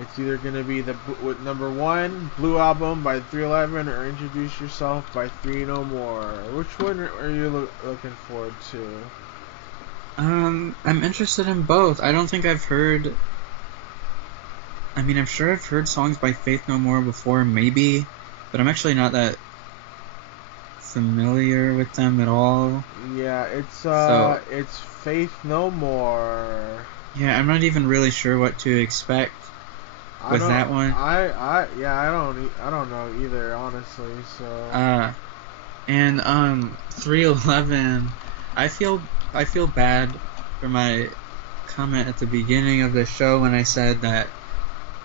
It's either gonna be the with number one Blue Album by 311 or Introduce Yourself by Three No More. Which one are you looking forward to? I'm interested in both. I don't think I've heard. I mean, I'm sure I've heard songs by Faith No More before, maybe, but I'm actually not that familiar with them at all. Yeah, So, it's Faith No More. yeah, I'm not even really sure what to expect I with don't that one. yeah, I don't know either, honestly. So Uh, and 311, I feel I feel bad for my comment at the beginning of the show when I said that,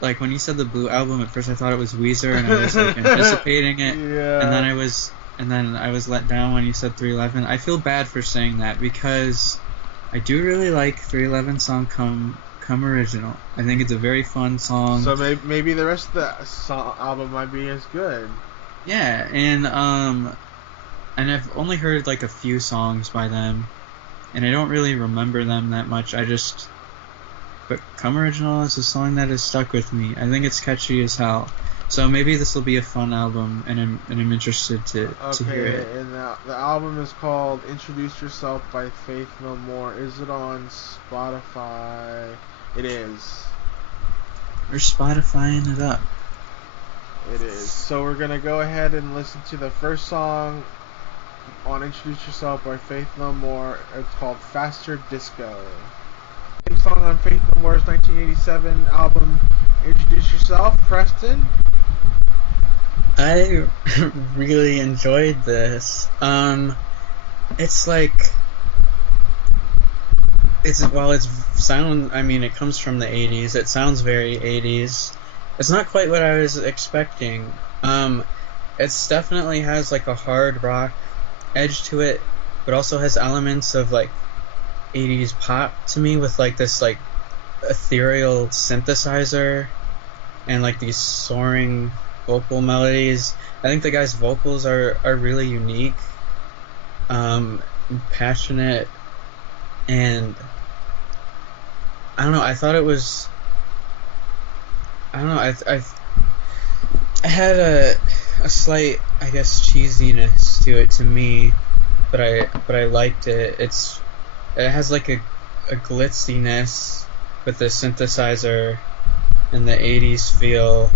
like, when you said the Blue Album, at first I thought it was Weezer and I was like anticipating it, and then yeah. I was let down when you said 311. I feel bad for saying that because I do really like 311 song Come Original. I think it's a very fun song. So maybe the rest of the album might be as good. Yeah, and I've only heard like a few songs by them, and I don't really remember them that much. But Come Original is a song that has stuck with me. I think it's catchy as hell. So maybe this will be a fun album, and I'm interested to hear it. Okay, and the album is called Introduce Yourself by Faith No More. Is it on Spotify? It is. We're Spotifying it up. It is. So we're gonna go ahead and listen to the first song on Introduce Yourself by Faith No More. It's called Faster Disco. The song on Faith No More's 1987 album Introduce Yourself, Preston. I really enjoyed this. It's like it's while it's sound. I mean, it comes from the '80s. It sounds very '80s. It's not quite what I was expecting. It's definitely has like a hard rock edge to it, but also has elements of like '80s pop to me with like this like ethereal synthesizer and like these soaring vocal melodies. I think the guy's vocals are really unique, passionate, and I don't know. I thought it was. I don't know. I had a slight, I guess, cheesiness to it to me, but I liked it. It has like a glitziness with the synthesizer and the '80s feel,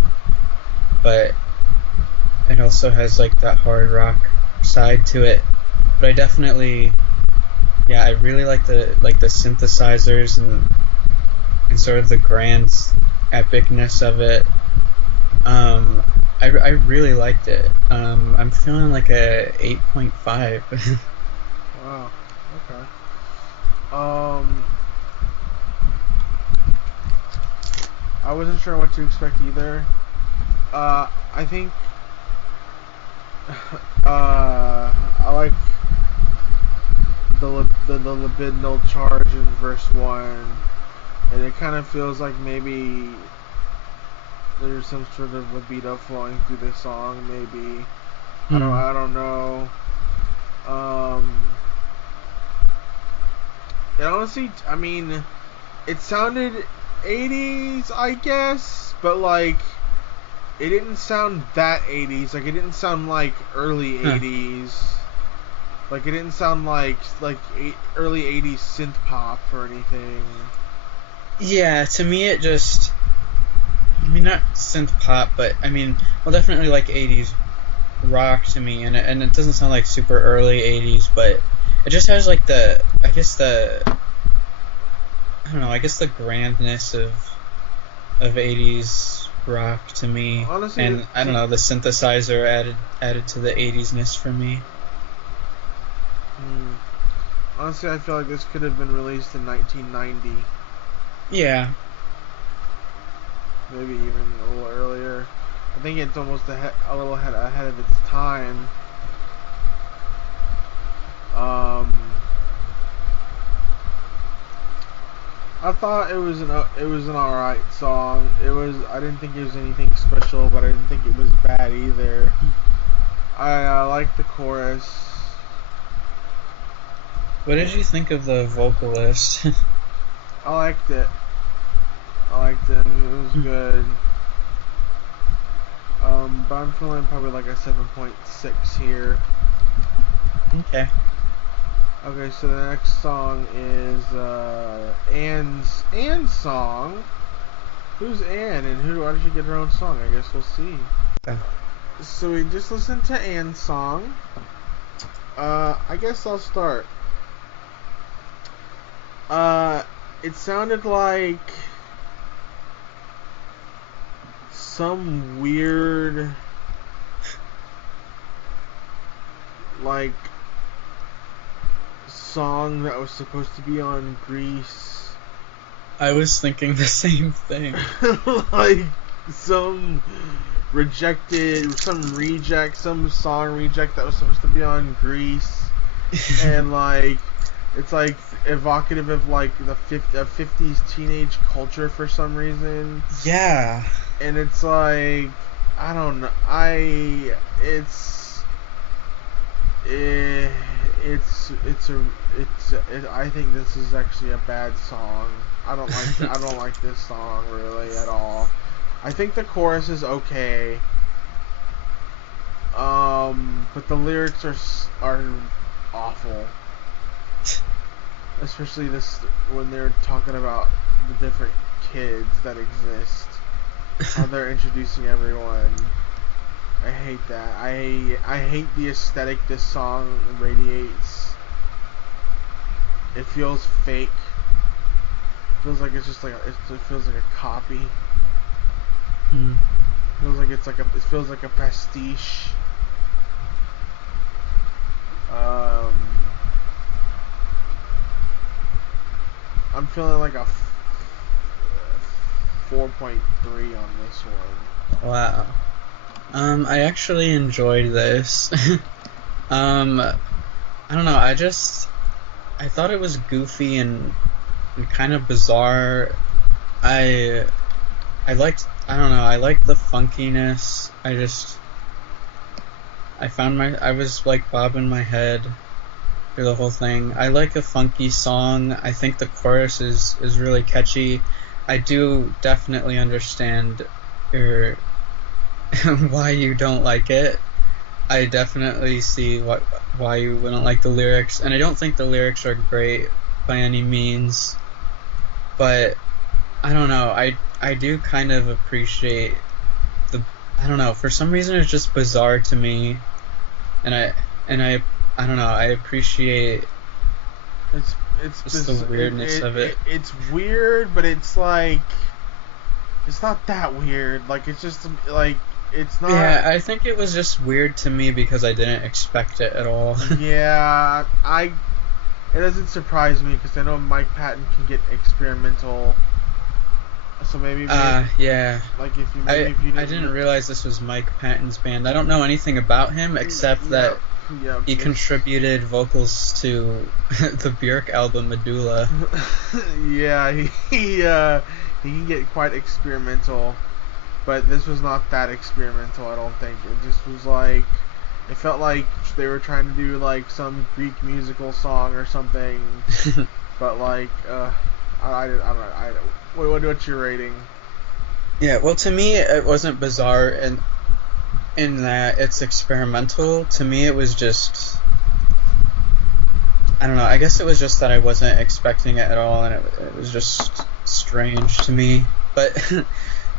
but it also has like that hard rock side to it. But I definitely, yeah, I really like the synthesizers and sort of the grand epicness of it. I really liked it. I'm feeling like a 8.5. Wow. Okay. Um, I wasn't sure what to expect either. I think I like the libidinal charge in verse one, and it kind of feels like maybe there's some sort of libido flowing through this song. Maybe Hmm. I don't know. Um, it honestly, I mean, it sounded 80s, I guess, but like it didn't sound that 80s. Like it didn't sound like early Huh. 80s. Like it didn't sound like early 80s synth pop or anything. Yeah, to me it just. I mean, not synth pop, but I mean, well, definitely like '80s rock to me, and it doesn't sound like super early '80s, but it just has like I don't know, I guess the grandness of '80s rock to me, Honestly, and I don't know, the synthesizer added to the '80s-ness for me. hmm, honestly, I feel like this could have been released in 1990, Yeah. maybe even a little earlier. I think it's almost a little ahead of its time. Um, I thought it was an alright song. I didn't think it was anything special, but I didn't think it was bad either. I liked the chorus. What did you think of the vocalist? I liked it. I liked it. It was good. But I'm feeling probably like a 7.6 here. Okay. Okay, so the next song is Anne's song. Who's Anne, and why did she get her own song? I guess we'll see. Okay. So we just listened to Anne's song. I guess I'll start. It sounded like some weird, like, song that was supposed to be on Grease. I was thinking the same thing. Like, some song reject that was supposed to be on Grease. And, like, it's, like, evocative of, like, the 50s teenage culture for some reason. Yeah. And it's, like, I don't know. I think this is actually a bad song. I don't like this song really at all. I think the chorus is okay. But the lyrics are awful. Especially when they're talking about the different kids that exist. How they're introducing everyone. I hate that. I hate the aesthetic this song radiates. It feels fake. It feels like it's just like it feels like a copy. Mm. It feels like a pastiche. I'm feeling like a 4.3 on this one. Wow. I actually enjoyed this. I don't know, I thought it was goofy and kind of bizarre. I liked the funkiness. I was like bobbing my head through the whole thing. I like a funky song. I think the chorus is really catchy. I do definitely understand your why you don't like it. I definitely see why you wouldn't like the lyrics, and I don't think the lyrics are great by any means. But I don't know. I do kind of appreciate I don't know. For some reason, it's just bizarre to me, and I don't know. I appreciate It's just the weirdness of it. It's weird, but it's like it's not that weird. Like it's just like it's not. Yeah, I think it was just weird to me because I didn't expect it at all. Yeah, it doesn't surprise me because I know Mike Patton can get experimental. So maybe yeah. Like if you I didn't realize this was Mike Patton's band. I don't know anything about him except that he contributed vocals to the Björk album Medulla. Yeah, he can get quite experimental, but this was not that experimental. I don't think it just was like it felt like they were trying to do like some Greek musical song or something, but like I don't know. What's your rating? Yeah, well, to me, it wasn't bizarre in that it's experimental. To me, it was just I don't know. I guess it was just that I wasn't expecting it at all, and it was just strange to me. But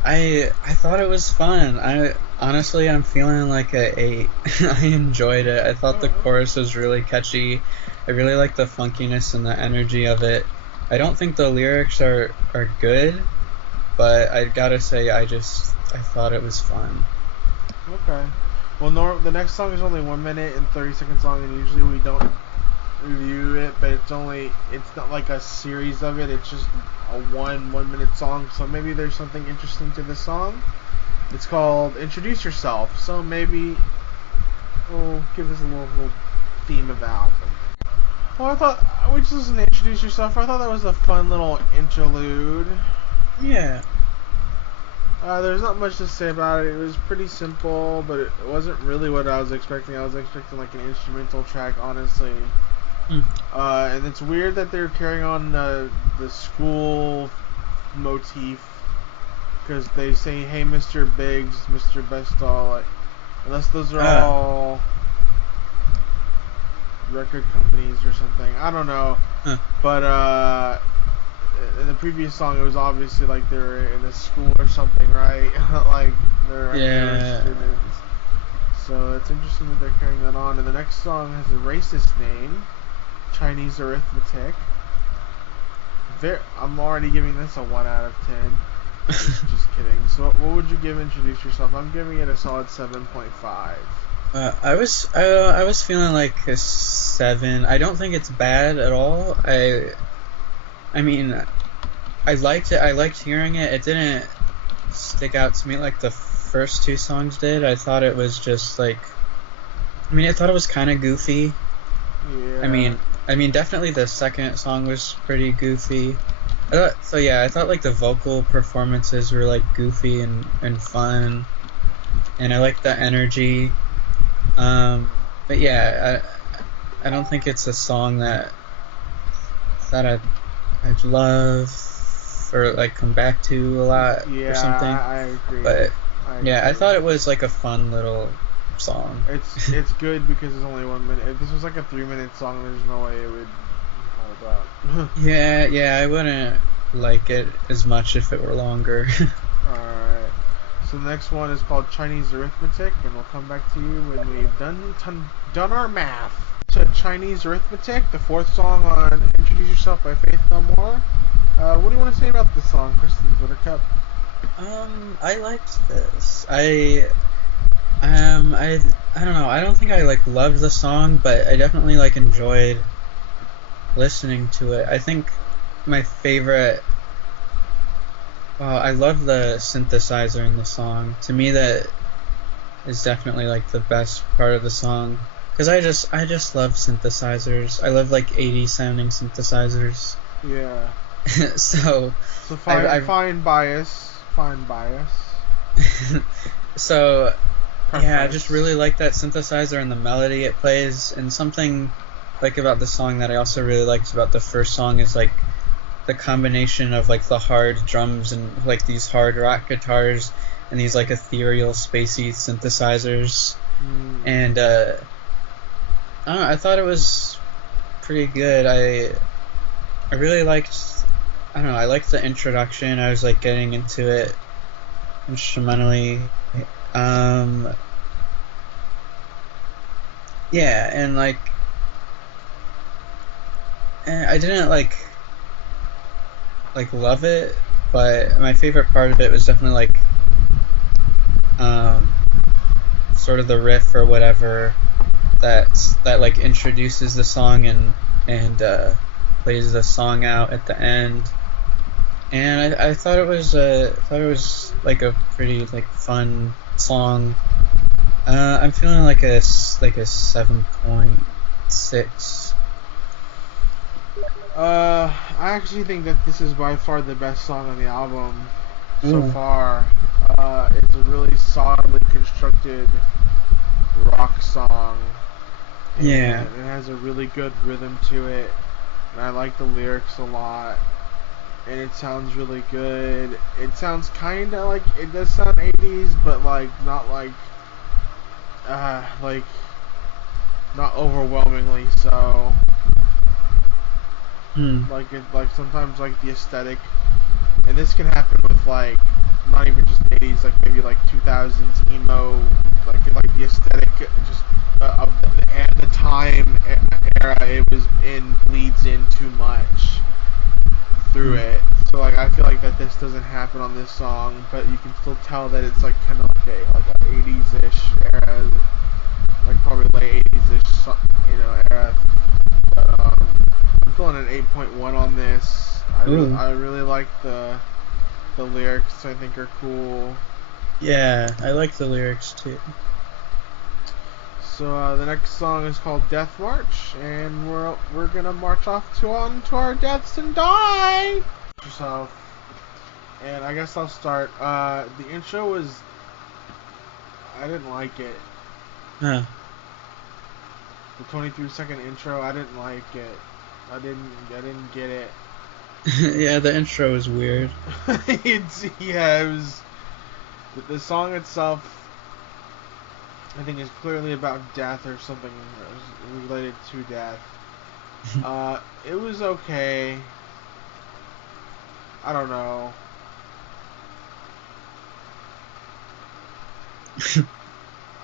I thought it was fun. I'm feeling like a 8. I enjoyed it. I thought the chorus was really catchy. I really like the funkiness and the energy of it. I don't think the lyrics are good, but I gotta say I thought it was fun. Okay. Well, the next song is only 1 minute and 30-second song, and usually we don't review it, but it's not like a series of it. It's just a 1 minute song. So maybe there's something interesting to this song. It's called "Introduce Yourself." So maybe we'll give us a little theme of the album. Well, I thought we just listened to "Introduce Yourself." I thought that was a fun little interlude. Yeah. There's not much to say about it. It was pretty simple, but it wasn't really what I was expecting. I was expecting like an instrumental track, honestly. And it's weird that they're carrying on the school motif because they say, "Hey, Mr. Biggs, Mr. Bestall," like, unless those are all record companies or something. I don't know. Huh. But in the previous song, it was obviously like they're in a school or something, right? Like they were students. So it's interesting that they're carrying that on. And the next song has a racist name, Chinese Arithmetic. I'm already giving this a 1 out of 10. Just kidding. So what would you give Introduce Yourself? I'm giving it a solid 7.5. I was feeling like a 7. I don't think it's bad at all. I mean, I liked it. I liked hearing it. It didn't stick out to me like the first two songs did. I thought it was just like, I thought it was kind of goofy. Yeah. I mean, definitely the second song was pretty goofy. I thought like the vocal performances were like goofy and fun, and I liked the energy. But yeah, I don't think it's a song that I'd love or like come back to a lot or something. I agree. But yeah, I thought it was like a fun little song. It's good because it's only 1 minute. If this was like a 3-minute song, there's no way it would hold up. yeah, I wouldn't like it as much if it were longer. Alright. So the next one is called Chinese Arithmetic, and we'll come back to you when we've done our math. So Chinese Arithmetic, the fourth song on Introduce Yourself by Faith No More. What do you want to say about this song, Preston Buttercup? I liked this. I don't know. I don't think I like loved the song, but I definitely like enjoyed listening to it. I think my favorite. Well, I love the synthesizer in the song. To me, that is definitely like the best part of the song. Because I just love synthesizers. I love like 80s sounding synthesizers. Yeah. So fine bias. So Preference. yeah, I just really like that synthesizer and the melody it plays. And something like about the song that I also really liked about the first song is like the combination of like the hard drums and like these hard rock guitars and these like ethereal spacey synthesizers. And I don't know, I thought it was pretty good. I really liked, I don't know, I liked the introduction. I was like getting into it instrumentally. Yeah, and like I didn't like love it, but my favorite part of it was definitely like sort of the riff or whatever that like introduces the song and plays the song out at the end. And I thought it was like a pretty like fun song. I'm feeling like a 7.6. I actually think that this is by far the best song on the album so far. It's a really solidly constructed rock song. Yeah. It has a really good rhythm to it, and I like the lyrics a lot. And it sounds really good. It sounds kind of like, it does sound 80s, but like not like not overwhelmingly so. Like sometimes like the aesthetic, and this can happen with like not even just 80s, like maybe like 2000s emo, like the aesthetic just of the time era it was in bleeds in too much through it. So like I feel like that this doesn't happen on this song, but you can still tell that it's like kind of like a 80s-ish era, like probably late 80s-ish era. But I'm feeling an 8.1 on this. I really like the lyrics. I think are cool. Yeah, I like the lyrics too. So the next song is called Death March, and we're gonna march off on to our deaths and die. Yourself, and I guess I'll start. The intro was, I didn't like it. Huh. The 23-second intro, I didn't like it. I didn't get it. Yeah, the intro is weird. It was the song itself. I think is clearly about death or something related to death. It was okay. I don't know.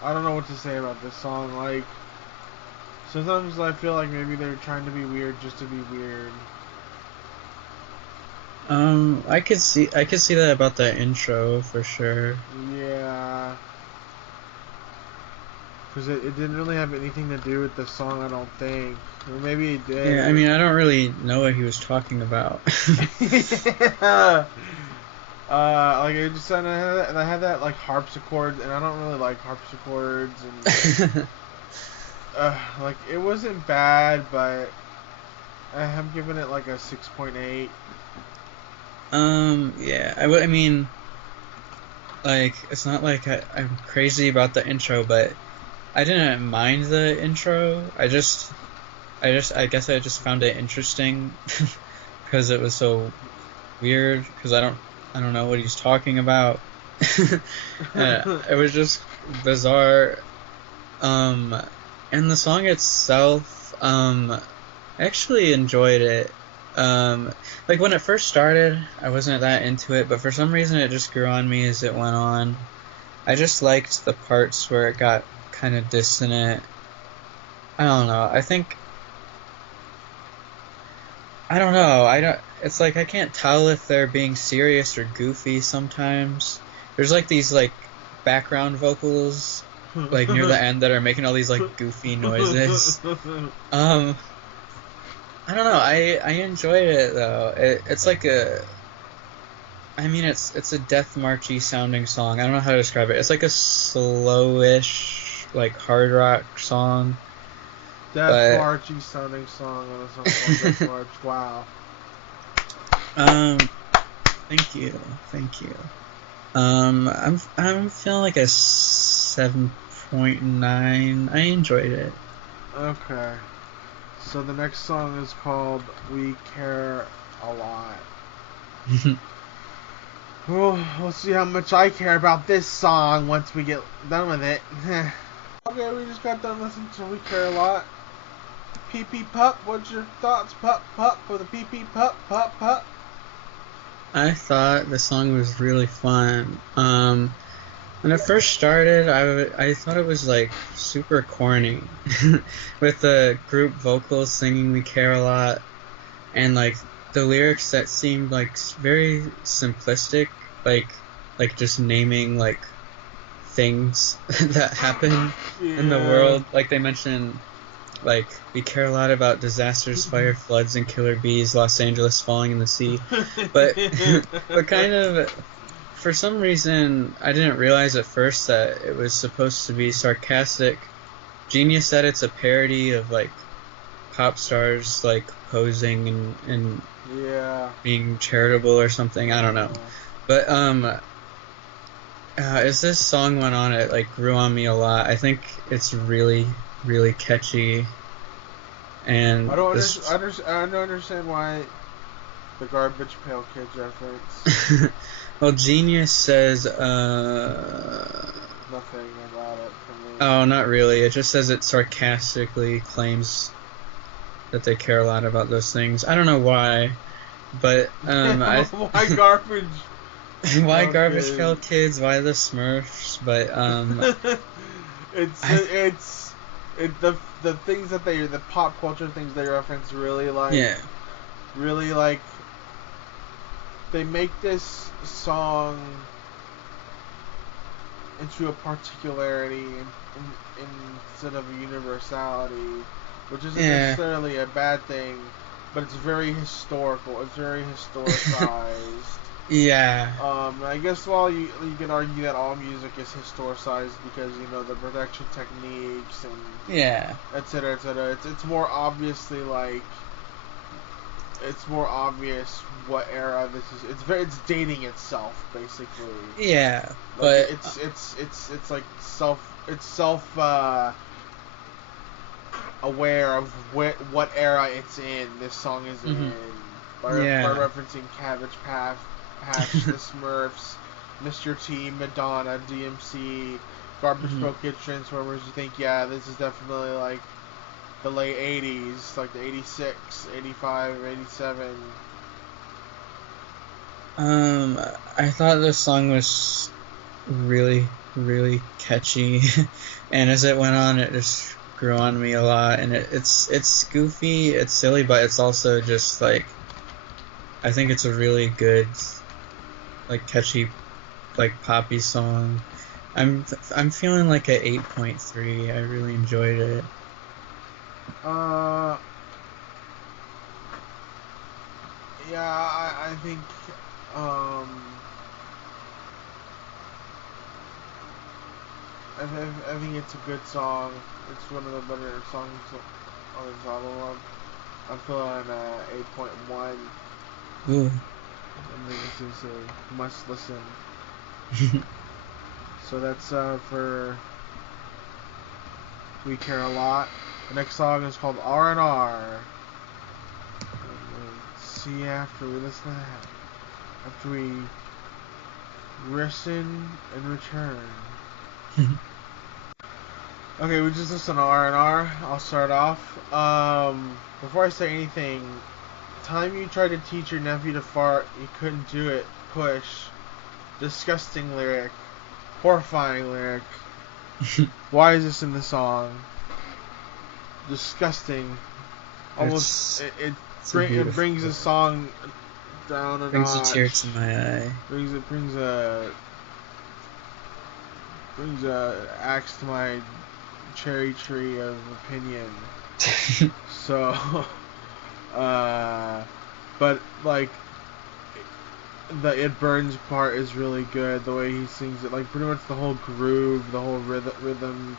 I don't know what to say about this song. Like, sometimes I feel like maybe they're trying to be weird just to be weird. I could see that about that intro for sure. Yeah. Because it didn't really have anything to do with the song, I don't think. Or maybe it did. Yeah, I mean, I don't really know what he was talking about. Yeah. Like I just said, and I had that like harpsichord, and I don't really like harpsichords, and like it wasn't bad, but I'm giving it like a 6.8. Yeah, I mean, like, it's not like I'm crazy about the intro, but I didn't mind the intro. I guess I just found it interesting because it was so weird. Because I don't know what he's talking about. It was just bizarre. And the song itself, I actually enjoyed it. Like when it first started, I wasn't that into it, but for some reason it just grew on me as it went on. I just liked the parts where it got kind of dissonant. I don't know. I don't know. I don't. It's like I can't tell if they're being serious or goofy sometimes. There's like these like background vocals like near the end that are making all these like goofy noises. Um, I don't know. I enjoyed it though. It's like I mean, it's a death marchy sounding song. I don't know how to describe it. It's like a slowish, like hard rock song. Death But Marchy sounding song on a song called Death March. Wow. um, thank you. I'm feeling like a 7.9. I enjoyed it. Okay. So the next song is called We Care a Lot. Oh, we'll see how much I care about this song once we get done with it. Okay, we just got done listening to We Care a Lot. Pee Pee Pup, what's your thoughts? Pup, pup, with a pee pee pup, pup, pup. I thought the song was really fun. When it first started, I thought it was like super corny, with the group vocals singing "We Care a Lot" and like the lyrics that seemed like very simplistic, like just naming like things that happen in the world. Like they mentioned, like we care a lot about disasters, fire, floods, and killer bees. Los Angeles falling in the sea, but but kind of for some reason I didn't realize at first that it was supposed to be sarcastic. Genius said it's a parody of like pop stars like posing and Yeah. being charitable or something. I don't know, but as this song went on, it like grew on me a lot. I think it's really really catchy, and I don't understand why the Garbage Pail Kids reference. well, Genius says Nothing about it for me. oh, not really. It just says it sarcastically claims that they care a lot about those things. I don't know why, but why garbage? why No Garbage kids. Pail Kids? Why the Smurfs? But the things that the pop culture things they reference really like yeah, really like they make this song into a particularity instead of a universality, which isn't yeah, necessarily a bad thing, but it's very historical. It's very historicized. yeah, I guess while you can argue that all music is historicized because the production techniques and yeah, etc. etc. It's more obviously like it's more obvious what era this is. It's dating itself basically. yeah. Like But it's like self aware of what era it's in. This song is in. by Yeah. referencing Cabbage Patch, the Smurfs, Mr. T, Madonna, DMC, Garbage Mhm. Pail Kids, Transformers. You think, yeah, this is definitely like the late 80s, like the 86, 85, 87. I thought this song was really, really catchy, and as it went on, it just grew on me a lot. And it's goofy, it's silly, but it's also just like I think it's a really good, like catchy, like poppy song. I'm I'm feeling like a 8.3. I really enjoyed it. Uh, yeah, I think, um, I think it's a good song. It's one of the better songs on this album. I'm feeling 8.1. Ooh. I think this is a must listen. So that's for We Care a Lot. The next song is called R&R. We'll see after we listen to that. After we listen and return. Okay, we just listened to R&R. I'll start off. Before I say anything, time you tried to teach your nephew to fart, you couldn't do it. Push. Disgusting lyric. Horrifying lyric. Why is this in the song? Disgusting. Almost, It's it's a it beautiful brings the song down a brings a tear notch. to my eye. Brings a axe to my cherry tree of opinion. So, but like the It Burns part is really good. The way he sings it, like pretty much the whole groove, the whole rhythm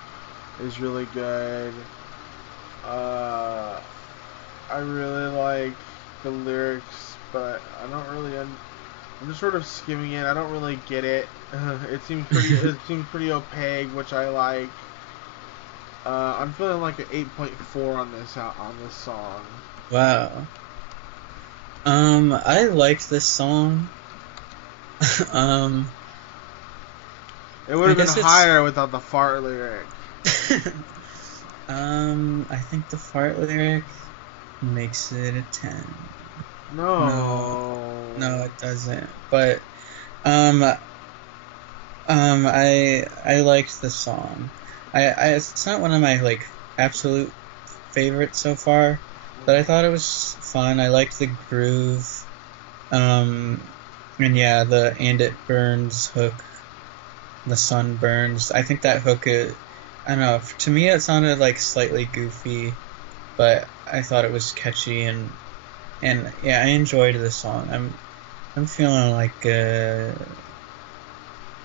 is really good. Uh, I really like the lyrics, but I don't really. I'm just sort of skimming it. I don't really get it. It seems pretty. It seems pretty opaque, which I like. I'm feeling like an 8.4 on this song. Wow. I liked this song. um, It would I have been guess it's higher without the fart lyric. I think the fart lyric makes it a 10. No, no, No. it doesn't. But um, I liked the song. It's not one of my like absolute favorites so far, but I thought it was fun. I liked the groove. Um, and yeah, the and it burns hook, the sun burns. I think that hook I don't know. To me, it sounded like slightly goofy, but I thought it was catchy and yeah, I enjoyed the song. I'm feeling like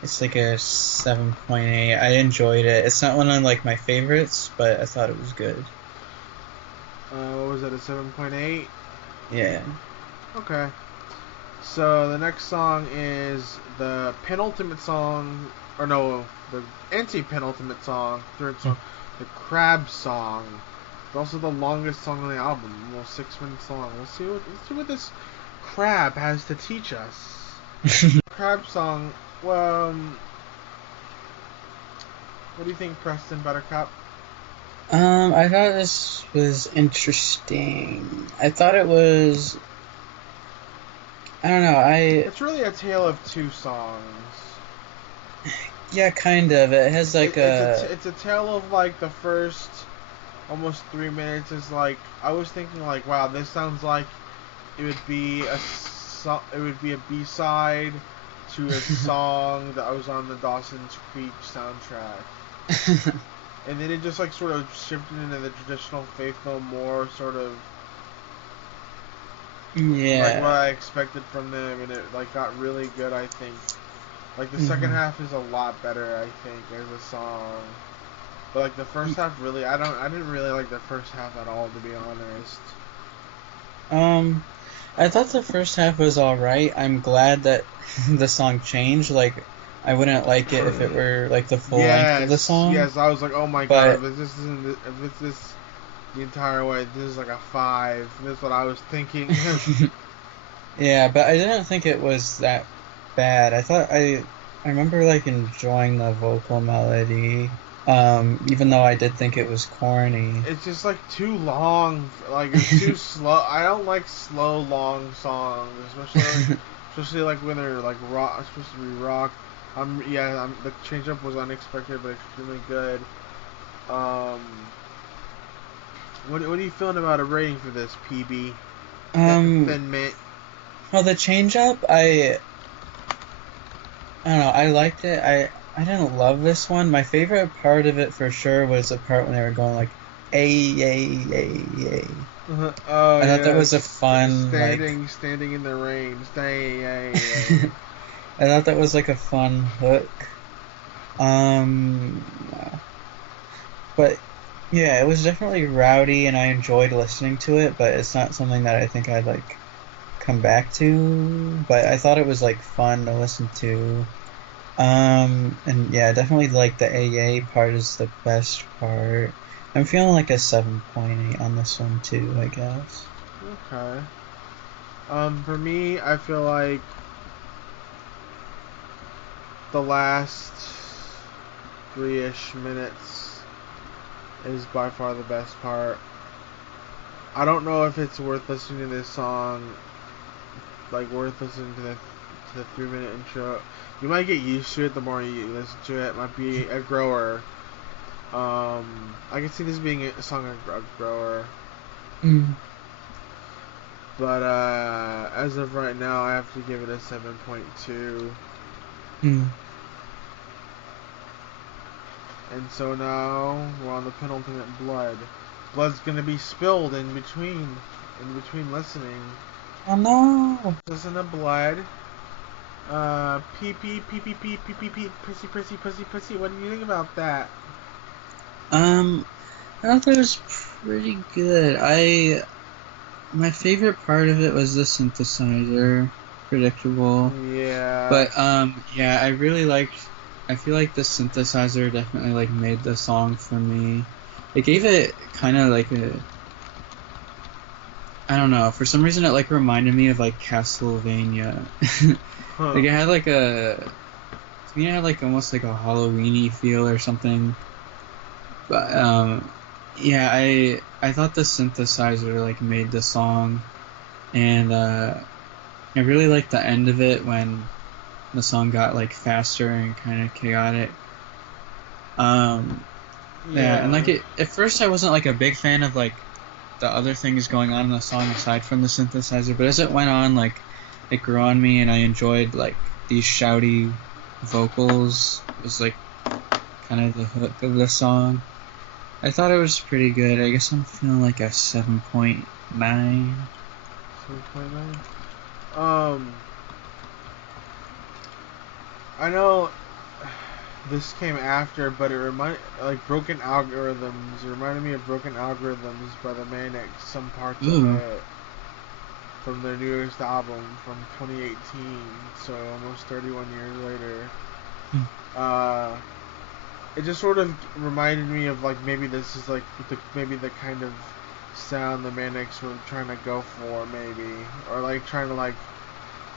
it's like a 7.8. I enjoyed it. It's not one of like my favorites, but I thought it was good. What was that? A 7.8? Yeah. Okay. So the next song is the penultimate song, or no, the anti-penultimate song, third song, the Crab song. It's also the longest song on the album, almost 6 minutes long. Let's see what this crab has to teach us. Crab song. Well, what do you think, Preston Buttercup? I thought this was interesting. I thought it was I don't know. It's really a tale of two songs. Yeah, kind of. It has like It's a tale of like the first almost 3 minutes is like I was thinking like wow this sounds like it would be it would be a B-side to a song that was on the Dawson's Creek soundtrack, and then it just like sort of shifted into the traditional Faith No More sort of like what yeah. I expected from them, and it like got really good. I think like the second hmm half is a lot better. I think as a song. But like the first half, really, I didn't really like the first half at all, to be honest. Um, I thought the first half was all right. I'm glad that the song changed. Like, I wouldn't like it if it were like the full length of the Yes, song. yes, I was like, oh my god, But if this isn't, if it's this the entire way, this is like a 5. This is what I was thinking. Yeah, but I didn't think it was that bad. I remember like enjoying the vocal melody, even though I did think it was corny. It's just like too long. Like it's too slow. I don't like slow, long songs, especially like when they're like rock, supposed to be rock. The change up was unexpected but extremely good. Um, what are you feeling about a rating for this PB? Um, Thin Mint. well, the change up, I don't know, I liked it. I didn't love this one. My favorite part of it for sure was the part when they were going like, "Ay, ay, ay, ay." Oh I thought that was a yes, fun like. standing in the rain. Stay. I thought that was like a fun hook. Um, but yeah, it was definitely rowdy, and I enjoyed listening to it. But it's not something that I think I'd like come back to. But I thought it was like fun to listen to. And yeah, definitely like the AA part is the best part. I'm feeling like a 7.8 on this one too, I guess. Okay. For me, I feel like the last 3-ish minutes is by far the best part. I don't know if it's worth listening to this song, like worth listening to the 3 minute intro. You might get used to it the more you listen to it. It might be a grower. I can see this being a song a grower, Mm, but as of right now, I have to give it a 7.2. mm. And so now we're on the penultimate blood. Blood's gonna be spilled in between listening. Oh no! Listen to blood. Pee pee pee pee pee pee pee pee pussy pussy pussy pussy. What do you think about that? Um, I thought that was pretty good. My favorite part of it was the synthesizer, predictable. Yeah. But yeah, I feel like the synthesizer definitely like made the song for me. It gave it kind of like a, I don't know, for some reason it like reminded me of like Castlevania. Huh. Like it had like to me it had like almost like a Halloweeny feel or something. But yeah, I thought the synthesizer like made the song, and I really liked the end of it when the song got like faster and kind of chaotic. Um, yeah, and Yeah. at first I wasn't like a big fan of like the other things going on in the song aside from the synthesizer, but as it went on, like it grew on me, and I enjoyed like these shouty vocals. It was like kind of the hook of the song. I thought it was pretty good. I guess I'm feeling like a 7.9. 7.9. Um, I know this came after, but it Broken Algorithms. It reminded me of Broken Algorithms by the Manics. Some parts of Ooh. it from their newest album from 2018. So almost 31 years later. Hmm. Uh, it just sort of reminded me of like maybe this is like maybe the kind of sound the Manics were trying to go for, maybe, or like trying to like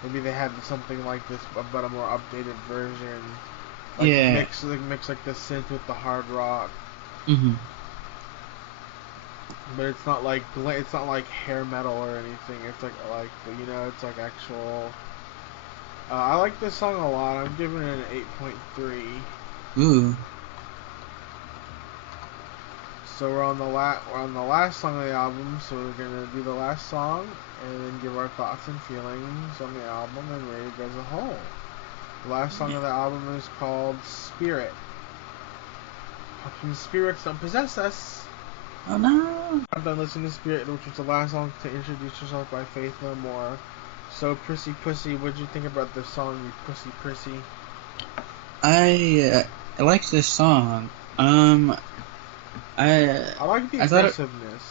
maybe they had something like this but a more updated version, like Yeah. mix like the synth with the hard rock, Hmm. but it's not like hair metal or anything. It's like it's like actual. I like this song a lot. I'm giving it an 8.3. Ooh. So we're on the last song of the album. So we're gonna do the last song and then give our thoughts and feelings on the album and rate it as a whole. The last song of the album is called Spirit. Fucking spirits don't possess us. Oh no. I'm done listening to Spirit, which was the last song to introduce yourself by Faith No More. So Prissy Pussy, what'd you think about this song, you pussy prissy? I liked this song. I I like the I thought it. aggressiveness.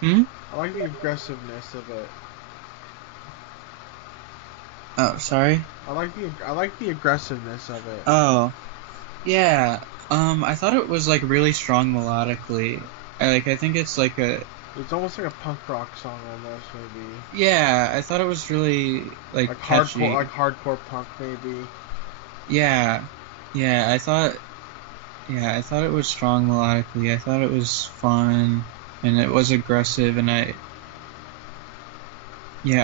Hmm. I like the aggressiveness of it. Oh, sorry. I like the aggressiveness of it. Oh, yeah. I thought it was like really strong melodically. I think it's like a It's almost like a punk rock song, almost maybe. Yeah, I thought it was really like catchy. Like hardcore punk, maybe. Yeah, yeah, I thought it was strong melodically. I thought it was fun, and it was aggressive, and I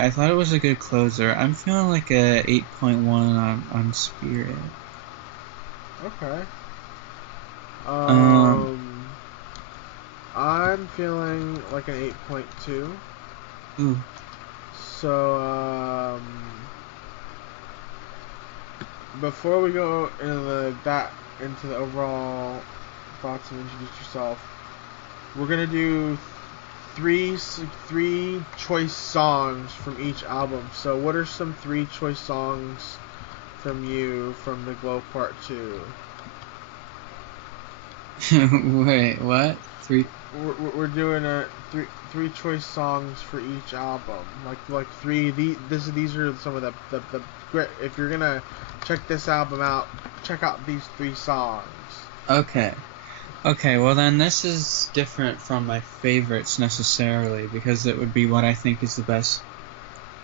thought it was a good closer. I'm feeling like a 8.1 on Spirit. Okay. Um, I'm feeling like an 8.2. ooh, So, before we go into the overall thoughts and introduce yourself, we're gonna do three choice songs from each album. So, what are some three choice songs from you from the Glow Part 2? wait, what? Three? We're doing a three choice songs for each album. Like three. These are some of the great. If you're gonna check this album out, check out these three songs. Okay. Okay, well then this is different from my favorites necessarily because it would be what I think is the best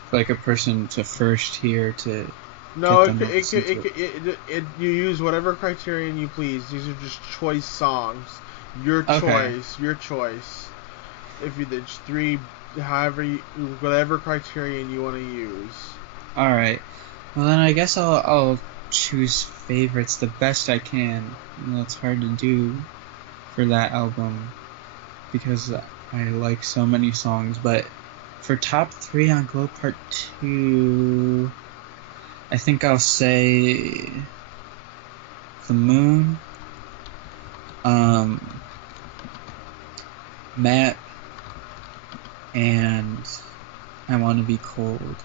for like a person to first hear to No, get them to listen to it. you use whatever criterion you please. These are just choice songs. Your Okay. choice. Your choice. If you did three, whatever criterion you want to use. All right. Well then I guess I'll choose favorites the best I can. And that's hard to do for that album because I like so many songs, but for top 3 on Glow Part 2, I think I'll say The Moon, um, Matt, and I Want to Be Cold.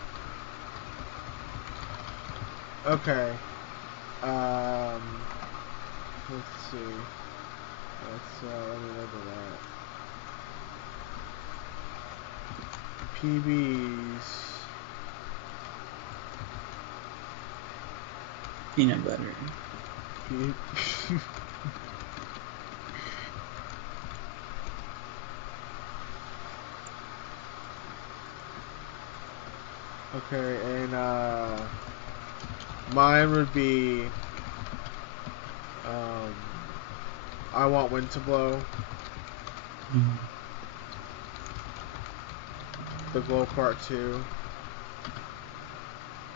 Okay. Um, let's see. Let me look at that. PBs. Peanut Butter. P- okay, and mine would be um, I Want Wind to Blow, Mm. The Glow Part 2,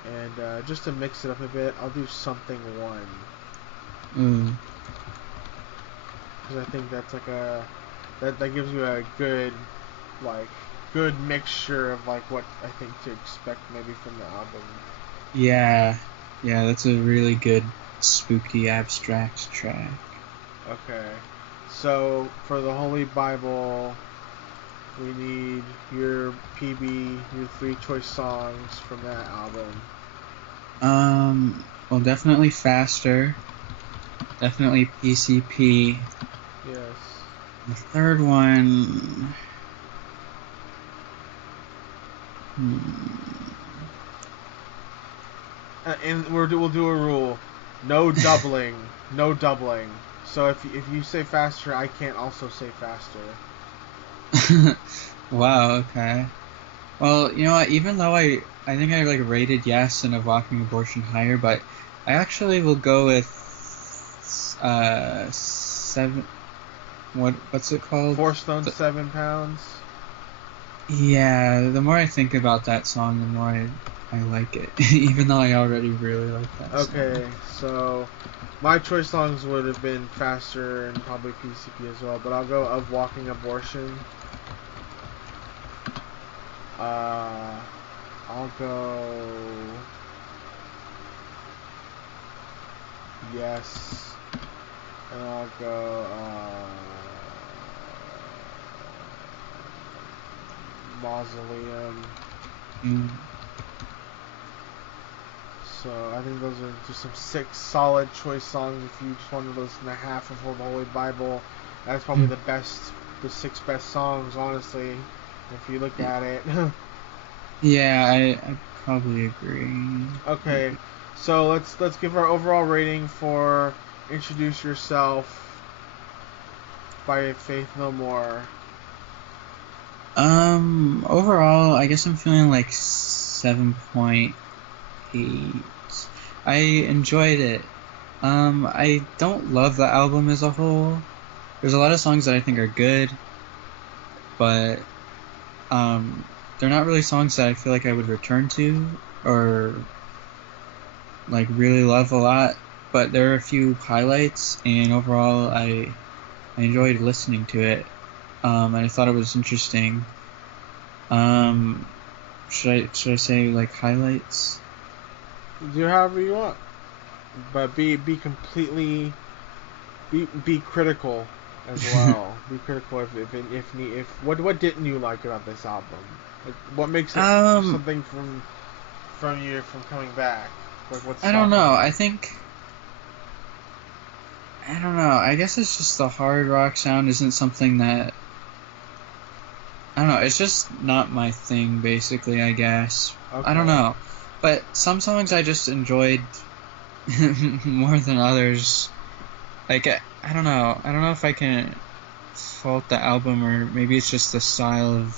and just to mix it up a bit, I'll do Something One. Mm. Because I think that's like that gives you a good like good mixture of like what I think to expect maybe from the album. Yeah, yeah, that's a really good spooky abstract track. Okay, so for the Holy Bible, we need your PB, your three choice songs from that album. Well, definitely Faster, definitely PCP. Yes. The third one, hmm, And we'll do a rule: no doubling, no doubling. So if you say faster, I can't also say faster. wow, okay. Well, you know what? Even though I think I like rated Yes and Of Walking Abortion higher, but I actually will go with 7. What's it called? 4 Stone 7 Pounds. Yeah, the more I think about that song, the more I like it. Even though I already really like that song. Okay, so my choice songs would have been faster and probably PCP as well, but I'll go Of Walking Abortion. Uh, I'll go Yes, and I'll go Mausoleum. Mm. So I think those are just some 6 solid choice songs. If you just wanted to listen to half of the Holy Bible, that's probably the 6 best songs, honestly. If you look at it. Yeah, I probably agree. Okay, so let's give our overall rating for Introduce Yourself by Faith No More. Overall, I guess I'm feeling like 7.8. I enjoyed it. I don't love the album as a whole. There's a lot of songs that I think are good, but um, they're not really songs that I feel like I would return to or like really love a lot. But there are a few highlights, and overall, I enjoyed listening to it. And I thought it was interesting. Um, should I say like highlights? Do however you want, but be completely be critical as well. Be critical if what didn't you like about this album? Like, what makes it Um, something from you from coming back? Like what's I don't stopping know. you? I don't know. I guess it's just the hard rock sound isn't something that I don't know. It's just not my thing, basically. I guess I don't Okay. know. But some songs I just enjoyed more than others. Like I don't know. I don't know if I can fault the album or maybe it's just the style of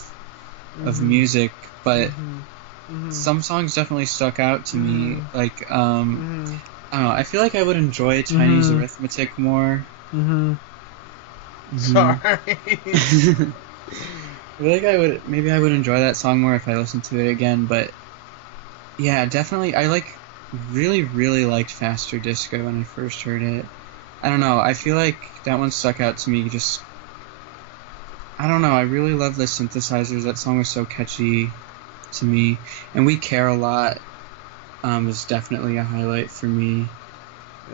Mhm. music. But Mhm. Mhm. some songs definitely stuck out to me. Mhm. Like Mhm. I don't know. I feel like I would enjoy Chinese Mhm. arithmetic more. Mhm. Hmm. Sorry. I feel like I would enjoy that song more if I listened to it again, but yeah, definitely I really liked Faster Disco when I first heard it. I don't know, I feel like that one stuck out to me just I don't know, I really love the synthesizers. That song was so catchy to me. And We Care a Lot is definitely a highlight for me.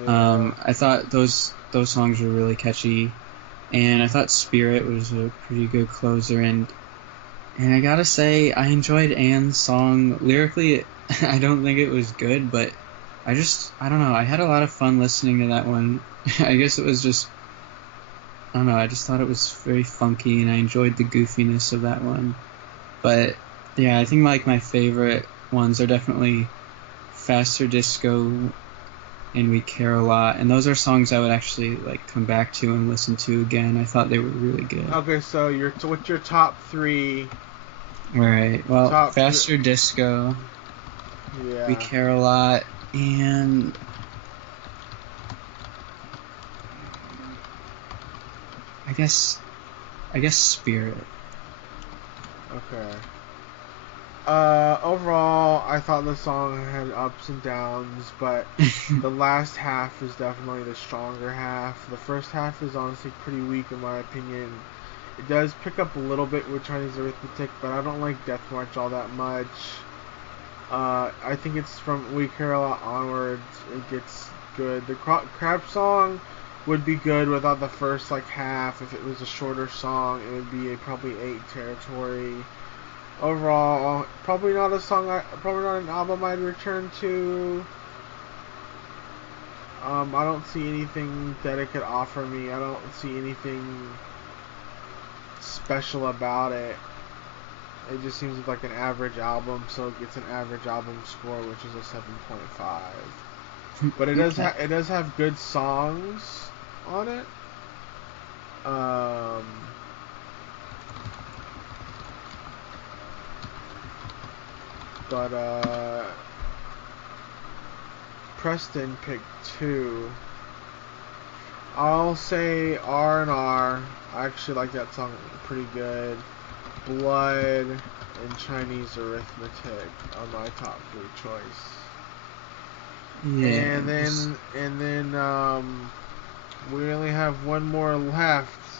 Yeah. I thought those songs were really catchy, and I thought Spirit was a pretty good closer. And I gotta say, I enjoyed Anne's song. Lyrically, I don't think it was good, but I don't know, I had a lot of fun listening to that one. I guess it was just, I don't know, I just thought it was very funky and I enjoyed the goofiness of that one. But yeah, I think like my favorite ones are definitely Faster Disco and We Care a Lot. And those are songs I would actually like come back to and listen to again. I thought they were really good. Okay, so what's your top three? Alright, well, Top three. Faster Disco, We Yeah. Care a Lot, and I guess Spirit. Okay. Overall, I thought the song had ups and downs, but the last half is definitely the stronger half. The first half is honestly pretty weak in my opinion. It does pick up a little bit with Chinese arithmetic, but I don't like Death March all that much. I think it's from We Care a Lot onwards. It gets good. The crab song would be good without the first like half. If it was a shorter song, it would be a probably 8 territory. Overall, probably not a song. Probably not an album I'd return to. I don't see anything that it could offer me. I don't see anything special about it. It just seems like an average album, so it gets an average album score, which is a 7.5. But Okay. it does have good songs on it. Um, but Preston picked two. I'll say R&R. I actually like that song pretty good. Blood and Chinese Arithmetic are my top three choice. Yeah, just And then we only have one more left.